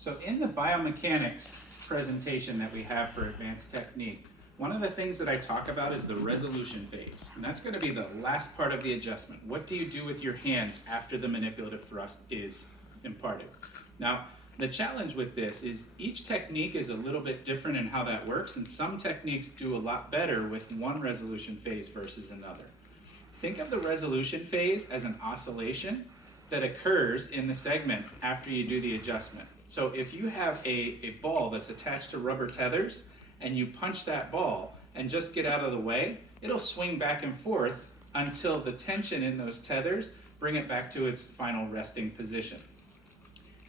So in the biomechanics presentation that we have for advanced technique, one of the things that I talk about is the resolution phase. And that's going to be the last part of the adjustment. What do you do with your hands after the manipulative thrust is imparted? Now, the challenge with this is each technique is a little bit different in how that works, and some techniques do a lot better with one resolution phase versus another. Think of the resolution phase as an oscillation that occurs in the segment after you do the adjustment. So if you have a ball that's attached to rubber tethers and you punch that ball and just get out of the way, it'll swing back and forth until the tension in those tethers bring it back to its final resting position.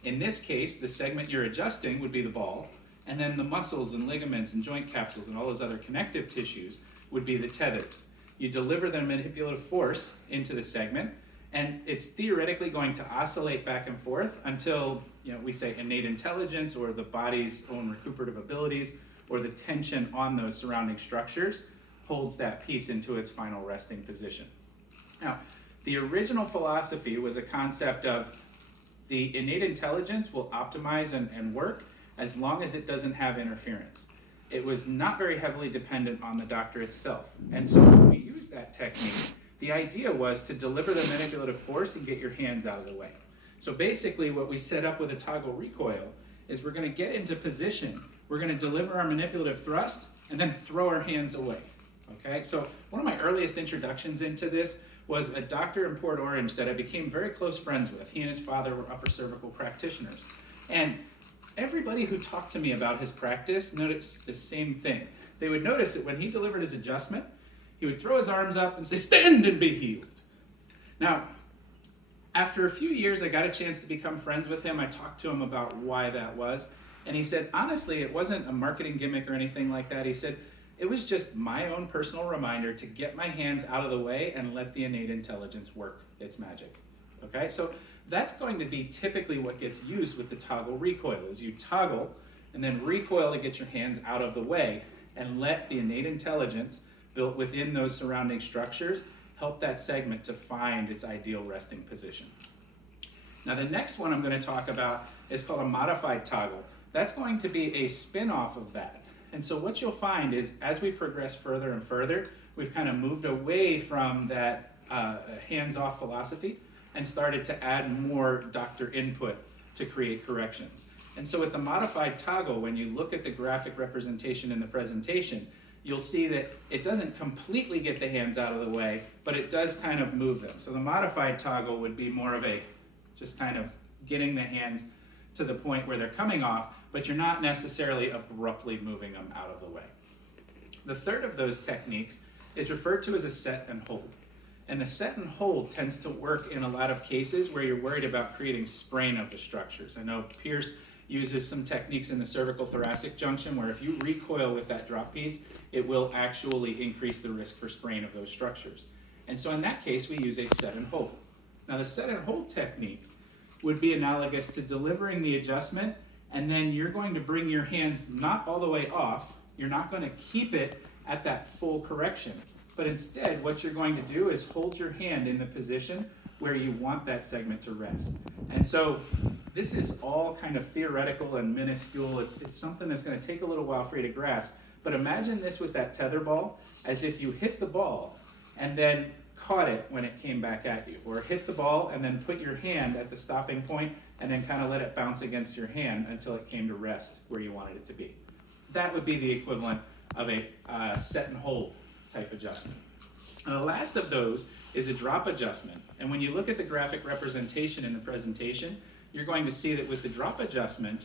In this case, the segment you're adjusting would be the ball, and then the muscles and ligaments and joint capsules and all those other connective tissues would be the tethers. You deliver the manipulative force into the segment, and it's theoretically going to oscillate back and forth until, we say innate intelligence or the body's own recuperative abilities or the tension on those surrounding structures holds that piece into its final resting position. Now, the original philosophy was a concept of the innate intelligence will optimize and work as long as it doesn't have interference. It was not very heavily dependent on the doctor itself. And so when we use that technique, the idea was to deliver the manipulative force and get your hands out of the way. So basically what we set up with a toggle recoil is we're going to get into position, we're going to deliver our manipulative thrust, and then throw our hands away. Okay, so one of my earliest introductions into this was a doctor in Port Orange that I became very close friends with. He and his father were upper cervical practitioners. And everybody who talked to me about his practice noticed the same thing. They would notice that when he delivered his adjustment, he would throw his arms up and say, "Stand and be healed." Now, after a few years, I got a chance to become friends with him. I talked to him about why that was. And he said, honestly, it wasn't a marketing gimmick or anything like that. He said, it was just my own personal reminder to get my hands out of the way and let the innate intelligence work its magic. Okay, so that's going to be typically what gets used with the toggle recoil, is you toggle and then recoil to get your hands out of the way and let the innate intelligence built within those surrounding structures help that segment to find its ideal resting position. Now the next one I'm going to talk about is called a modified toggle. That's going to be a spin-off of that. And so what you'll find is as we progress further and further, we've kind of moved away from that hands-off philosophy and started to add more doctor input to create corrections. And so with the modified toggle, when you look at the graphic representation in the presentation, you'll see that it doesn't completely get the hands out of the way, but it does kind of move them. So the modified toggle would be more of a just kind of getting the hands to the point where they're coming off, but you're not necessarily abruptly moving them out of the way. The third of those techniques is referred to as a set and hold. And the set and hold tends to work in a lot of cases where you're worried about creating sprain of the structures. I know Pierce uses some techniques in the cervical thoracic junction where if you recoil with that drop piece, it will actually increase the risk for sprain of those structures. And so in that case, we use a set and hold. Now the set and hold technique would be analogous to delivering the adjustment, and then you're going to bring your hands not all the way off. You're not going to keep it at that full correction, but instead what you're going to do is hold your hand in the position where you want that segment to rest. And so this is all kind of theoretical and minuscule. It's something that's going to take a little while for you to grasp, but imagine this with that tether ball as if you hit the ball and then caught it when it came back at you, or hit the ball and then put your hand at the stopping point and then kind of let it bounce against your hand until it came to rest where you wanted it to be. That would be the equivalent of a set and hold type adjustment. And the last of those is a drop adjustment. And when you look at the graphic representation in the presentation, you're going to see that with the drop adjustment,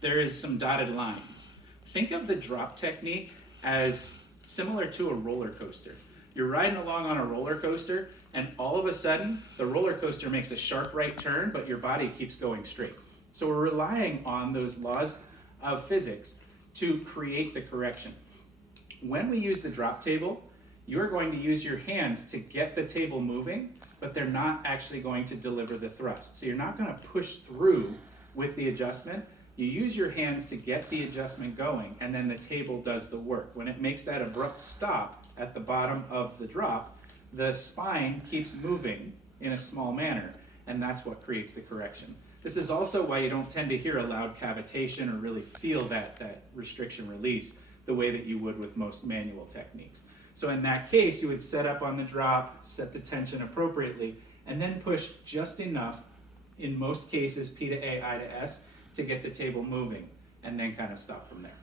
there is some dotted lines. Think of the drop technique as similar to a roller coaster. You're riding along on a roller coaster, and all of a sudden, the roller coaster makes a sharp right turn, but your body keeps going straight. So we're relying on those laws of physics to create the correction. When we use the drop table, you're going to use your hands to get the table moving, but they're not actually going to deliver the thrust. So you're not going to push through with the adjustment. You use your hands to get the adjustment going, and then the table does the work. When it makes that abrupt stop at the bottom of the drop, the spine keeps moving in a small manner, and that's what creates the correction. This is also why you don't tend to hear a loud cavitation or really feel that restriction release the way that you would with most manual techniques. So in that case, you would set up on the drop, set the tension appropriately, and then push just enough, in most cases P to A, I to S, to get the table moving, and then kind of stop from there.